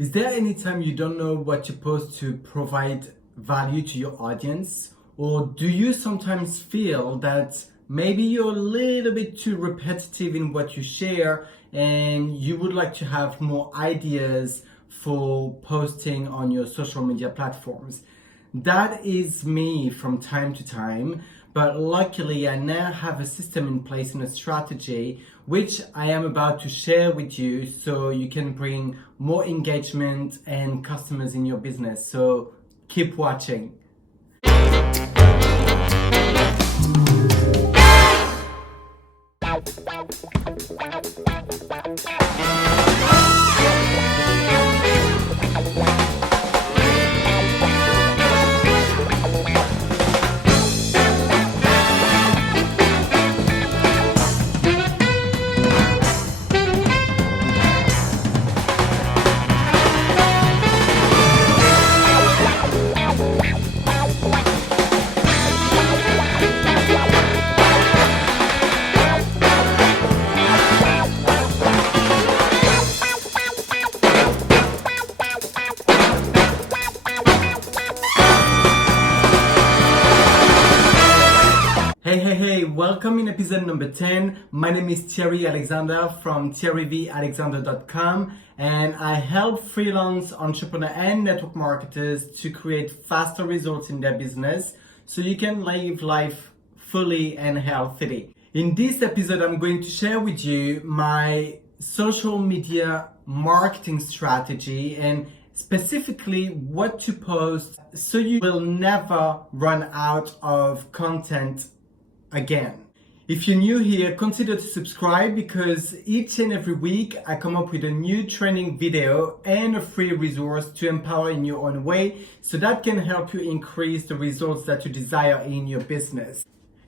Is there any time you don't know what to post to provide value to your audience? Or do you sometimes feel that maybe you're a little bit too repetitive in what you share and you would like to have more ideas for posting on your social media platforms? That is me from time to time, but luckily I now have a system in place and a strategy which I am about to share with you so you can bring more engagement and customers in your business. So keep watching. Hey, welcome in episode number 10. My name is Thierry Alexander from thierryvalexander.com, and I help freelance entrepreneurs and network marketers to create faster results in their business so you can live life fully and healthily. In this episode, I'm going to share with you my social media marketing strategy and specifically what to post so you will never run out of content again. If you're new here, consider to subscribe because each and every week I come up with a new training video and a free resource to empower in your own way so that can help you increase the results that you desire in your business.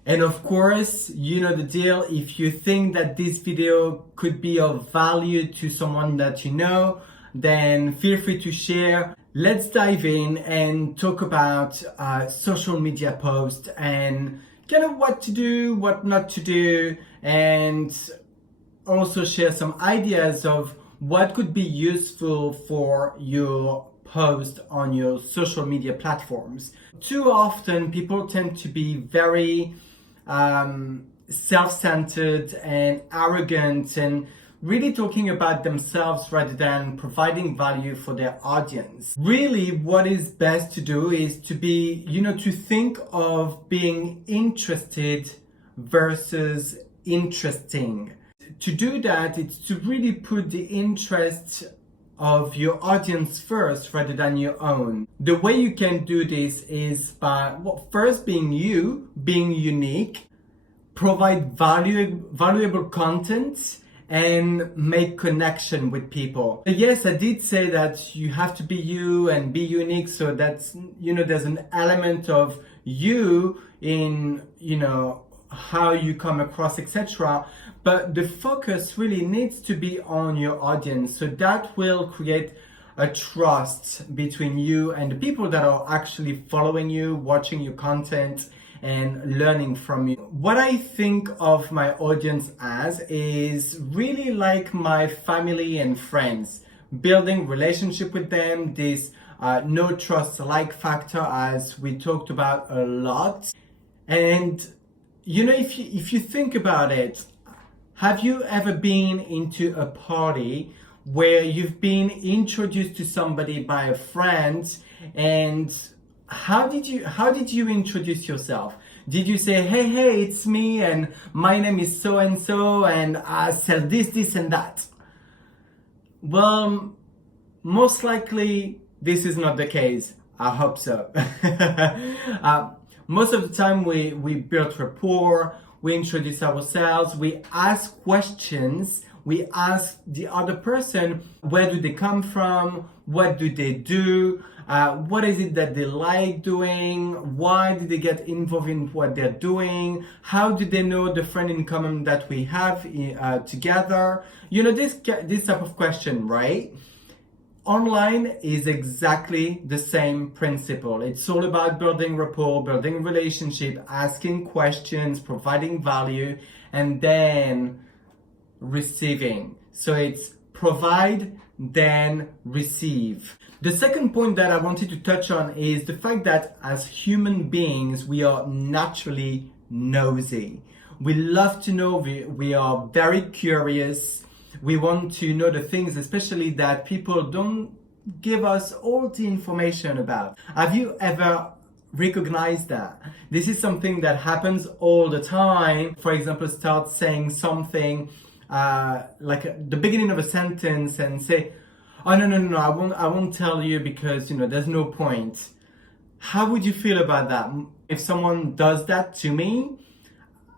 And of course, you know the deal. If you think that this video could be of value to someone that you know, then feel free to share. Let's dive in and talk about social media posts and kind of what to do, what not to do, and also share some ideas of what could be useful for your post on your social media platforms. Too often people tend to be very self-centered and arrogant and really talking about themselves rather than providing value for their audience. Really, what is best to do is to be, to think of being interested versus interesting. To do that, it's to really put the interest of your audience first rather than your own. The way you can do this is by first being you, being unique, provide valuable content, and make connection with people. Yes, I did say that you have to be you and be unique, so that's, there's an element of you in, how you come across, etc. But the focus really needs to be on your audience, so that will create a trust between you and the people that are actually following you, watching your content, and learning from you. What I think of my audience as is really like my family and friends, building relationship with them, this no trust like factor as we talked about a lot. And if you think about it, have you ever been into a party where you've been introduced to somebody by a friend, and how did you introduce yourself? Did you say, hey, it's me and my name is so and so and I sell this and that? Well, most likely this is not the case. I hope so. Most of the time we build rapport, we introduce ourselves, we ask questions, we ask the other person, where do they come from? What do they do? What is it that they like doing? Why did they get involved in what they're doing? How do they know the friend in common that we have together? This type of question, right? Online is exactly the same principle. It's all about building rapport, building relationship, asking questions, providing value, and then receiving. So it's provide than receive. The second point that I wanted to touch on is the fact that as human beings, we are naturally nosy. We love to know, we are very curious. We want to know the things, especially that people don't give us all the information about. Have you ever recognized that? This is something that happens all the time. For example, start saying something like the beginning of a sentence and say, oh no, I won't tell you because there's no point. How would you feel about that? If someone does that to me,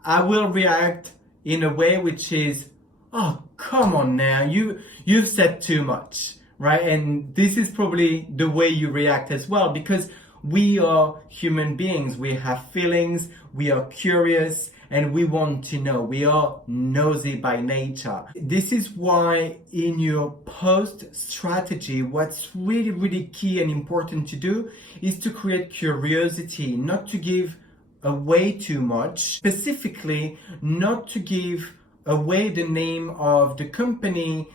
I will react in a way which is, oh, come on now, you've said too much, right? And this is probably the way you react as well, because we are human beings. We have feelings, we are curious, and we want to know. We are nosy by nature. This is why in your post strategy, what's really, really key and important to do is to create curiosity, not to give away too much, specifically not to give away the name of the company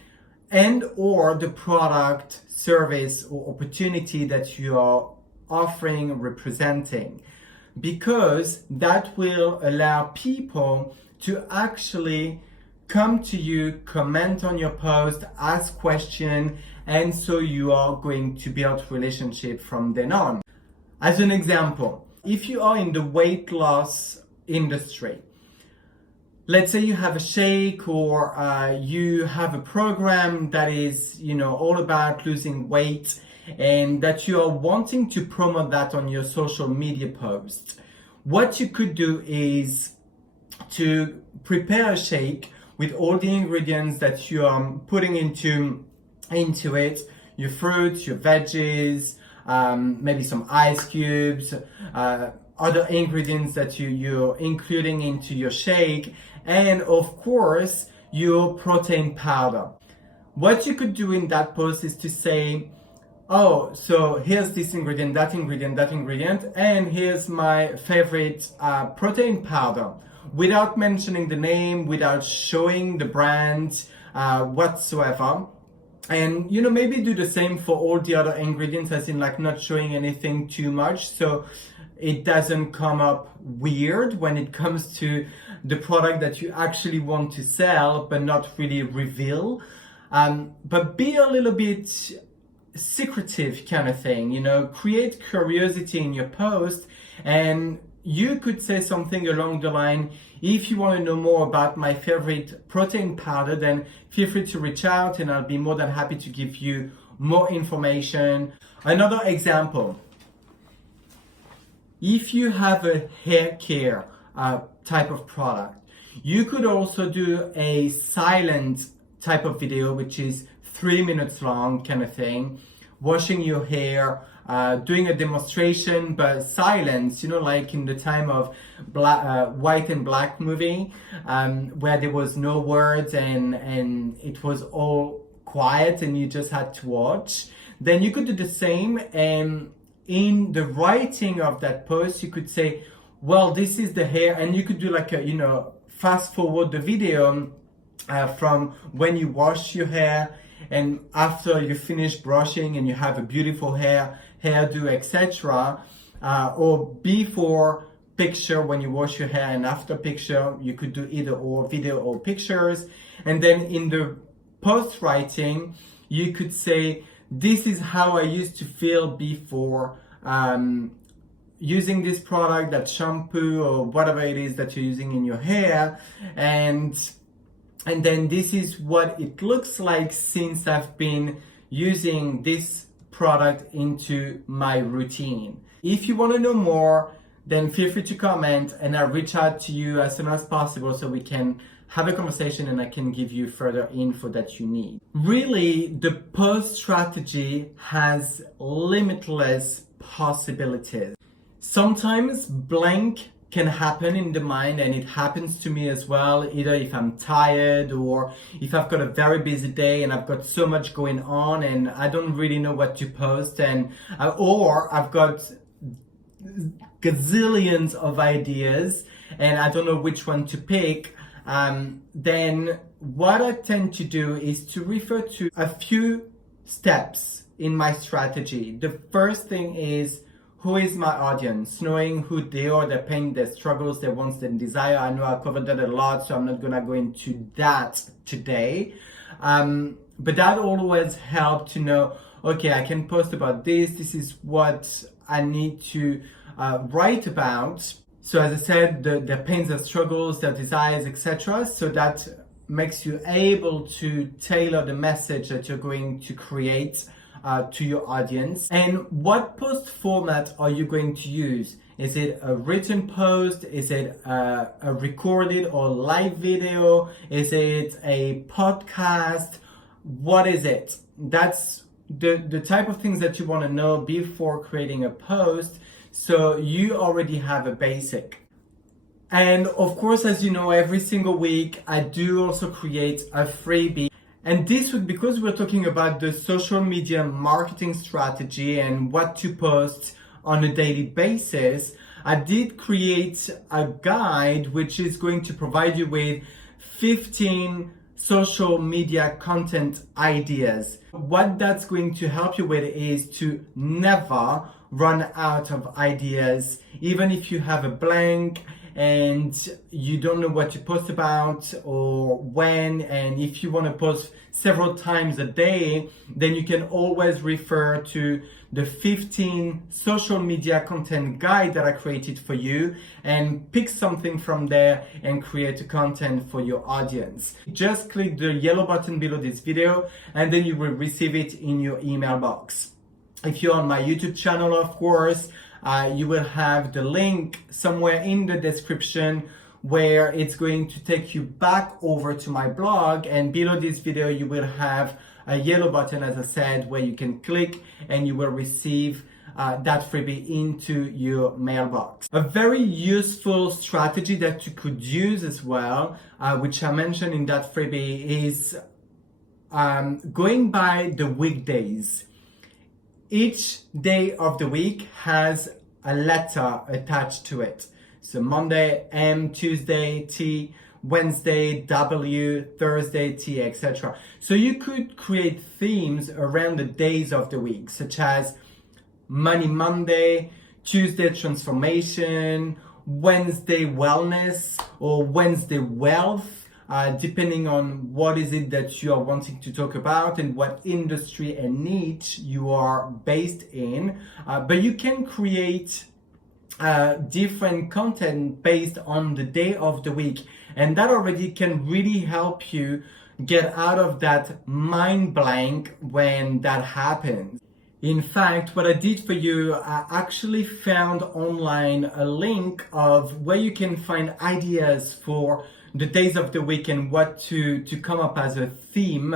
and or the product, service, or opportunity that you are offering, representing, because that will allow people to actually come to you, comment on your post, ask questions, and so you are going to build relationship from then on. As an example, if you are in the weight loss industry, let's say you have a shake or you have a program that is all about losing weight, and that you are wanting to promote that on your social media posts. What you could do is to prepare a shake with all the ingredients that you are putting into it, your fruits, your veggies, maybe some ice cubes, other ingredients that you're including into your shake, and of course your protein powder. What you could do in that post is to say, oh, so here's this ingredient, that ingredient, and here's my favorite protein powder, without mentioning the name, without showing the brand whatsoever. And maybe do the same for all the other ingredients, as in like not showing anything too much, so it doesn't come up weird when it comes to the product that you actually want to sell, but not really reveal. But be a little bit secretive kind of thing, create curiosity in your post. And you could say something along the line, if you want to know more about my favorite protein powder, then feel free to reach out and I'll be more than happy to give you more information. Another example, if you have a hair care type of product, you could also do a silent type of video, which is 3 minutes long kind of thing, washing your hair, doing a demonstration, but silence, like in the time of White and Black movie, where there was no words and it was all quiet and you just had to watch. Then you could do the same, and in the writing of that post, you could say, well, this is the hair, and you could do like a, fast forward the video from when you wash your hair and after you finish brushing and you have a beautiful hairdo, etc. Or before picture when you wash your hair and after picture. You could do either or, video or pictures. And then in the post writing, you could say, this is how I used to feel before using this product, that shampoo or whatever it is that you're using in your hair, and then this is what it looks like since I've been using this product into my routine. If you want to know more, then feel free to comment and I'll reach out to you as soon as possible so we can have a conversation and I can give you further info that you need. Really, the post strategy has limitless possibilities. Sometimes blank can happen in the mind, and it happens to me as well, either if I'm tired or if I've got a very busy day and I've got so much going on and I don't really know what to post, and or I've got gazillions of ideas and I don't know which one to pick. Then what I tend to do is to refer to a few steps in my strategy. The first thing is, who is my audience? Knowing who they are, their pain, their struggles, their wants, their desire. I know I covered that a lot, so I'm not gonna go into that today. But that always helps to know, okay, I can post about this. This is what I need to write about. So as I said, their pains, their struggles, their desires, etc. So that makes you able to tailor the message that you're going to create to your audience. And what post format are you going to use? Is it a written post? Is it a recorded or live video? Is it a podcast? What is it? That's the type of things that you want to know before creating a post, so you already have a basic. And of course, as you know, every single week I do also create a freebie. And this week, because we're talking about the social media marketing strategy and what to post on a daily basis, I did create a guide which is going to provide you with 15 social media content ideas. What that's going to help you with is to never run out of ideas, even if you have a blank and you don't know what to post about or when, and if you want to post several times a day, then you can always refer to the 15 social media content guide that I created for you and pick something from there and create a content for your audience. Just click the yellow button below this video and then you will receive it in your email box. If you're on my YouTube channel, of course, you will have the link somewhere in the description where it's going to take you back over to my blog, and below this video you will have a yellow button, as I said, where you can click and you will receive that freebie into your mailbox. A very useful strategy that you could use as well, which I mentioned in that freebie, is going by the weekdays. Each day of the week has a letter attached to it. So Monday, M, Tuesday, T, Wednesday, W, Thursday, T, etc. So you could create themes around the days of the week, such as Money Monday, Tuesday transformation, Wednesday wellness, or Wednesday wealth. Depending on what is it that you are wanting to talk about and what industry and niche you are based in. But you can create different content based on the day of the week. And that already can really help you get out of that mind blank when that happens. In fact, what I did for you, I actually found online a link of where you can find ideas for the days of the week and what to come up as a theme.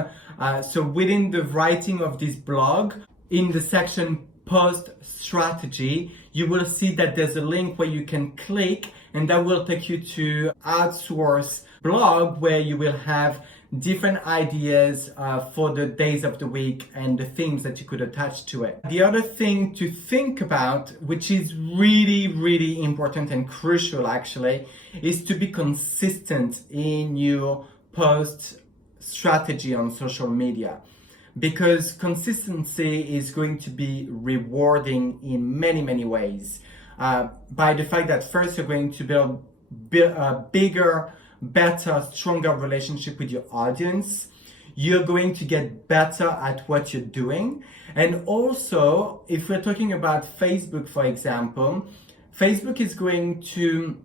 So within the writing of this blog, in the section post strategy, you will see that there's a link where you can click and that will take you to Outsource blog, where you will have different ideas for the days of the week and the themes that you could attach to it. The other thing to think about, which is really, really important and crucial actually, is to be consistent in your post strategy on social media, because consistency is going to be rewarding in many, many ways. By the fact that first you're going to build a bigger, better, stronger relationship with your audience. You're going to get better at what you're doing. And also, if we're talking about Facebook, for example, Facebook is going to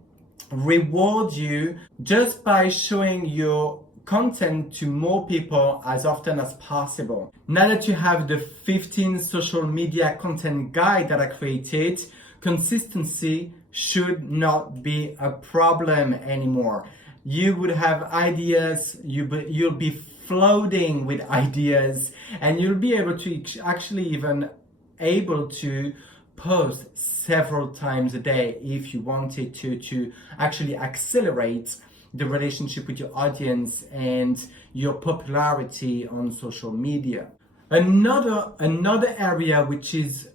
reward you just by showing your content to more people as often as possible. Now that you have the 15 social media content guide that I created, consistency should not be a problem anymore. You would have ideas, you'll be floating with ideas, and you'll be able to actually even able to post several times a day if you wanted to actually accelerate the relationship with your audience and your popularity on social media. Another area which is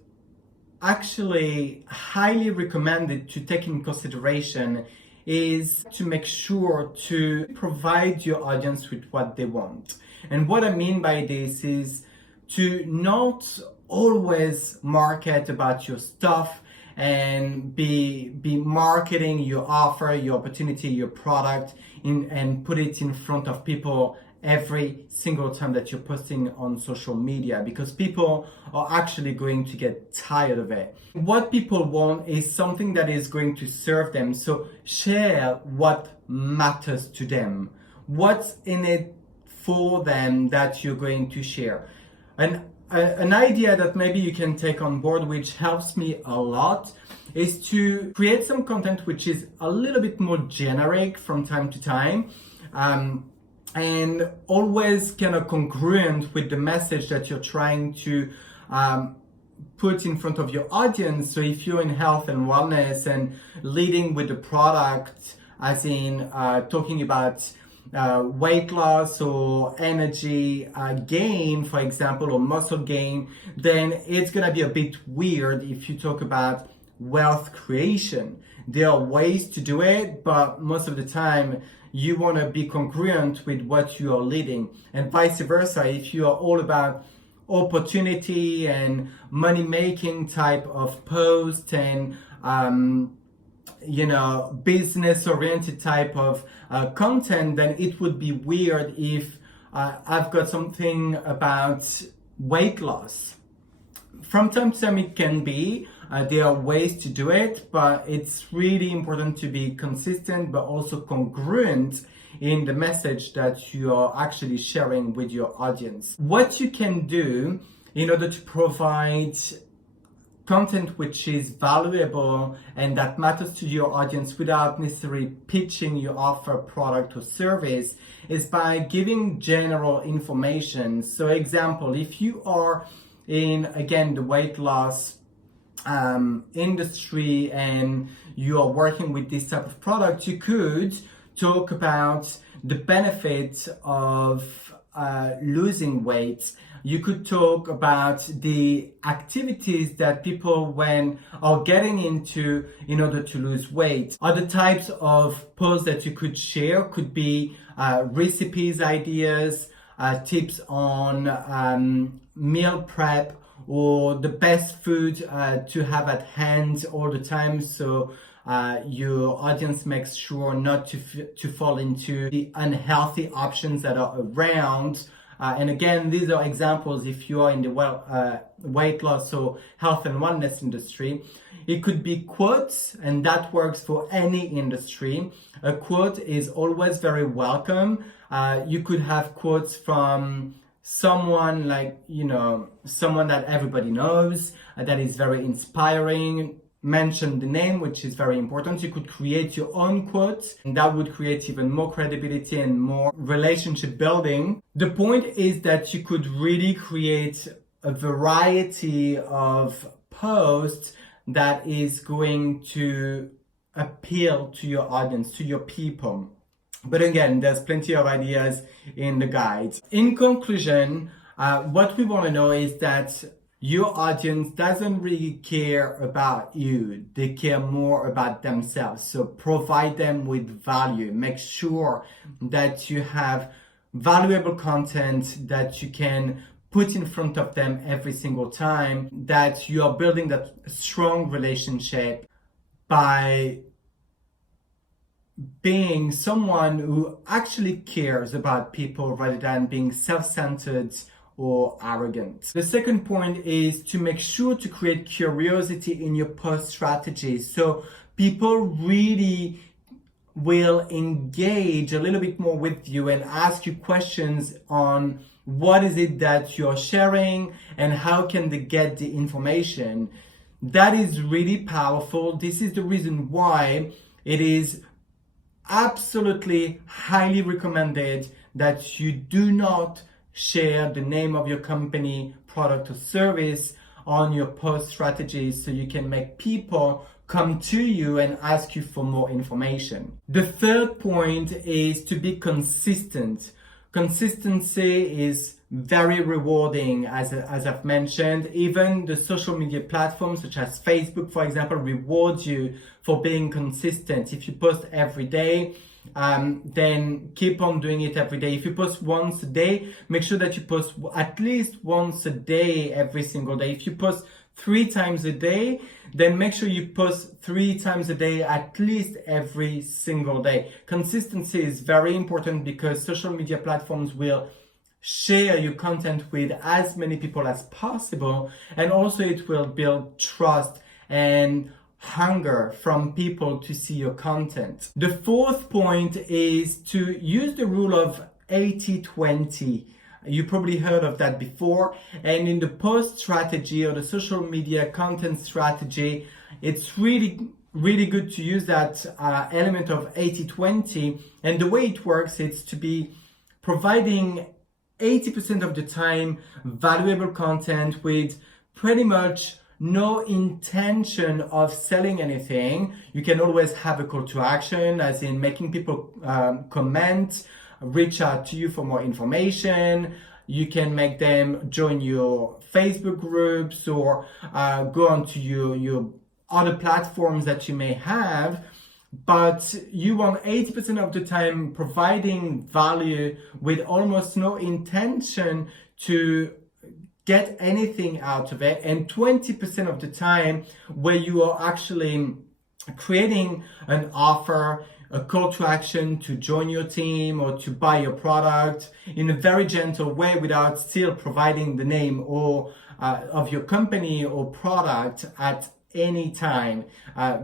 actually highly recommended to take in consideration is to make sure to provide your audience with what they want. And what I mean by this is to not always market about your stuff and be marketing your offer, your opportunity, your product and put it in front of people every single time that you're posting on social media, because people are actually going to get tired of it. What people want is something that is going to serve them. So share what matters to them. What's in it for them that you're going to share. And an idea that maybe you can take on board, which helps me a lot, is to create some content which is a little bit more generic from time to time, and always kind of congruent with the message that you're trying to put in front of your audience. So if you're in health and wellness and leading with the product, as in talking about weight loss or energy gain, for example, or muscle gain, then it's gonna be a bit weird if you talk about wealth creation. There are ways to do it, but most of the time you want to be congruent with what you are leading, and vice versa. If you are all about opportunity and money making type of post and business oriented type of content, then it would be weird if I've got something about weight loss. From time to time it can be, there are ways to do it, but it's really important to be consistent but also congruent in the message that you are actually sharing with your audience. What you can do in order to provide content which is valuable and that matters to your audience without necessarily pitching your offer, product or service is by giving general information. So example, if you are in, again, the weight loss industry and you are working with this type of product, you could talk about the benefits of losing weight. You could talk about the activities that people when are getting into in order to lose weight. Other types of posts that you could share could be recipes, ideas, tips on meal prep, or the best food to have at hand all the time, so your audience makes sure not to fall into the unhealthy options that are around. And again, these are examples if you are in the weight loss or health and wellness industry. It could be quotes, and that works for any industry. A quote is always very welcome. You could have quotes from someone like, someone that everybody knows, that is very inspiring. Mention the name, which is very important. You could create your own quotes, and that would create even more credibility and more relationship building. The point is that you could really create a variety of posts that is going to appeal to your audience, to your people. But again, there's plenty of ideas in the guide. In conclusion, what we want to know is that your audience doesn't really care about you. They care more about themselves. So provide them with value. Make sure that you have valuable content that you can put in front of them every single time, that you are building that strong relationship by being someone who actually cares about people rather than being self-centered or arrogant. The second point is to make sure to create curiosity in your post strategy. So people really will engage a little bit more with you and ask you questions on what is it that you're sharing and how can they get the information. That is really powerful. This is the reason why it is absolutely highly recommended that you do not share the name of your company, product or service on your post strategies, so you can make people come to you and ask you for more information. The third point is to be consistent. Consistency is very rewarding, as I've mentioned. Even the social media platforms such as Facebook, for example, rewards you for being consistent. If you post every day, then keep on doing it every day. If you post once a day, make sure that you post at least once a day every single day. If you post 3 times a day, then make sure you post 3 times a day at least every single day. Consistency is very important because social media platforms will share your content with as many people as possible, and also it will build trust and hunger from people to see your content. The fourth point is to use the rule of 80-20. You probably heard of that before. And in the post strategy or the social media content strategy, it's really good to use that element of 80-20. And the way it works is to be providing 80% of the time valuable content with pretty much no intention of selling anything. You can always have a call to action, as in making people comment, reach out to you for more information. You can make them join your Facebook groups or go onto your other platforms that you may have. But you want 80% of the time providing value with almost no intention to get anything out of it, and 20% of the time where you are actually creating an offer, a call to action to join your team or to buy your product in a very gentle way without still providing the name or of your company or product at any time.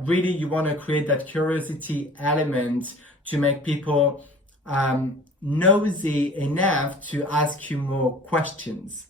Really, you want to create that curiosity element to make people nosy enough to ask you more questions.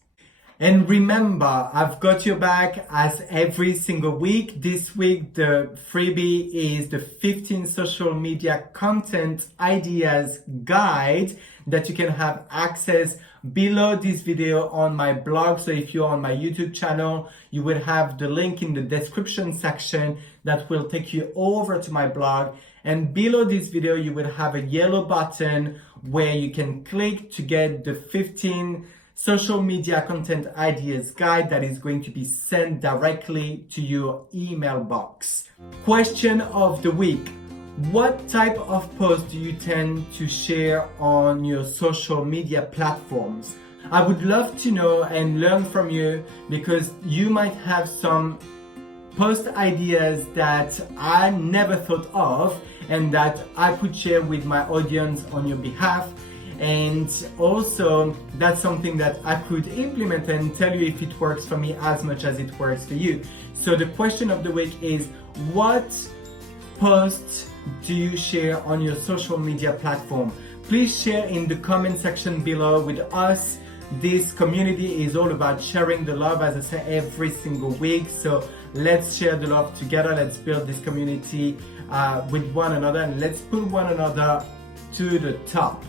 And remember, I've got your back as every single week. This week, the freebie is the 15 social media content ideas guide that you can have access below this video on my blog. So if you're on my YouTube channel, you will have the link in the description section that will take you over to my blog. And below this video, you will have a yellow button where you can click to get the 15 social media content ideas guide that is going to be sent directly to your email box. Question of the week. What type of posts do you tend to share on your social media platforms? I would love to know and learn from you, because you might have some post ideas that I never thought of and that I could share with my audience on your behalf. And also, that's something that I could implement and tell you if it works for me as much as it works for you. So the question of the week is, what posts do you share on your social media platform? Please share in the comment section below with us. This community is all about sharing the love, as I say every single week. So let's share the love together. Let's build this community with one another, and let's put one another to the top.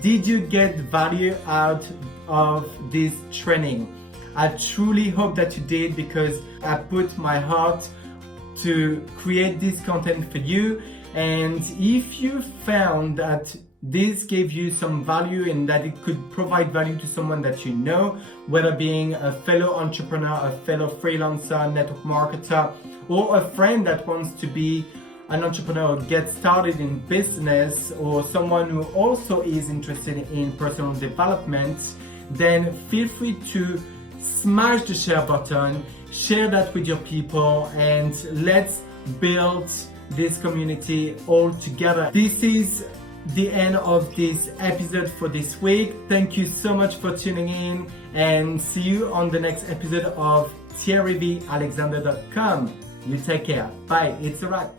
Did you get value out of this training? I truly hope that you did, because I put my heart to create this content for you. And if you found that this gave you some value and that it could provide value to someone that you know, whether being a fellow entrepreneur, a fellow freelancer, network marketer, or a friend that wants to be an entrepreneur, get started in business, or someone who also is interested in personal development, then feel free to smash the share button, share that with your people, and let's build this community all together. This is the end of this episode for this week. Thank you so much for tuning in, and see you on the next episode of thierryvalexander.com. You take care. Bye. It's a wrap.